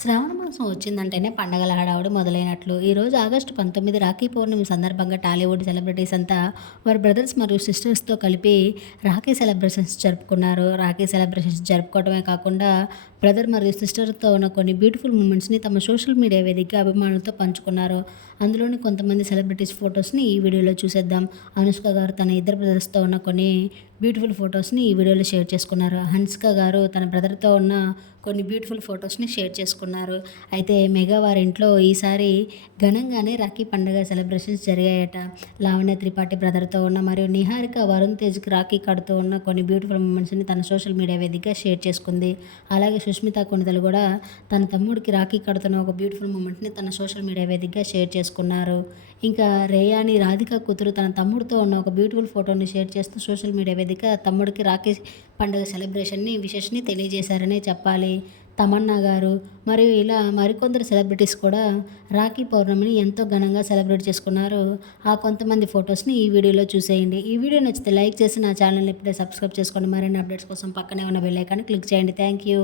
శ్రావణ మాసం వచ్చిందంటేనే పండగల హడావుడి మొదలైనట్లు. ఈరోజు ఆగస్టు పంతొమ్మిది రాఖీ పౌర్ణమి సందర్భంగా టాలీవుడ్ సెలబ్రిటీస్ అంతా వారి బ్రదర్స్ మరియు సిస్టర్స్తో కలిపి రాఖీ సెలబ్రేషన్స్ జరుపుకున్నారు. రాఖీ సెలబ్రేషన్స్ జరుపుకోవడమే కాకుండా బ్రదర్ మరియు సిస్టర్తో ఉన్న కొన్ని బ్యూటిఫుల్ మూమెంట్స్ని తమ సోషల్ మీడియా వేదిక అభిమానులతో పంచుకున్నారు. అందులోని కొంతమంది సెలబ్రిటీస్ ఫొటోస్ని ఈ వీడియోలో చూసేద్దాం. అనుష్క గారు తన ఇద్దరు బ్రదర్స్తో ఉన్న కొన్ని బ్యూటిఫుల్ ఫొటోస్ని ఈ వీడియోలో షేర్ చేసుకున్నారు. హన్స్క గారు తన బ్రదర్తో ఉన్న కొన్ని బ్యూటిఫుల్ ఫొటోస్ని షేర్ చేసుకున్నారు. అయితే మెగా వారి ఇంట్లో ఈసారి ఘనంగానే రాఖీ పండుగ సెలబ్రేషన్స్ జరిగాయట. లావణ్య త్రిపాఠి బ్రదర్తో ఉన్న మరియు నిహారిక వరుణ్ తేజ్కి రాఖీ కడుతూ ఉన్న కొన్ని బ్యూటిఫుల్ మూమెంట్స్ని తన సోషల్ మీడియా వేదికగా షేర్ చేసుకుంది. అలాగే సుష్మిత కొణిదలు కూడా తన తమ్ముడికి రాఖీ కడుతున్న ఒక బ్యూటిఫుల్ మూమెంట్ని తన సోషల్ మీడియా వేదికగా షేర్ చేసుకున్నారు. ఇంకా రేయాని రాధిక కూతురు తన తమ్ముడితో ఉన్న ఒక బ్యూటిఫుల్ ఫోటోని షేర్ చేస్తూ సోషల్ మీడియా వేదిక తమ్ముడికి రాఖీ పండుగ సెలబ్రేషన్ని విశేషని తెలియజేశారనే చెప్పాలి. తమన్నా గారు మరియు ఇలా మరికొందరు సెలబ్రిటీస్ కూడా రాఖీ పౌర్ణమిని ఎంతో ఘనంగా సెలబ్రేట్ చేసుకున్నారు. ఆ కొంతమంది ఫొటోస్ని ఈ వీడియోలో చూసేయండి. ఈ వీడియో నచ్చితే లైక్ చేసి నా ఛానల్ని ఇప్పుడే సబ్స్క్రైబ్ చేసుకోండి. మరిన్ని అప్డేట్స్ కోసం పక్కనే ఉన్న బెల్ ఐకాన్ని క్లిక్ చేయండి. Thank you.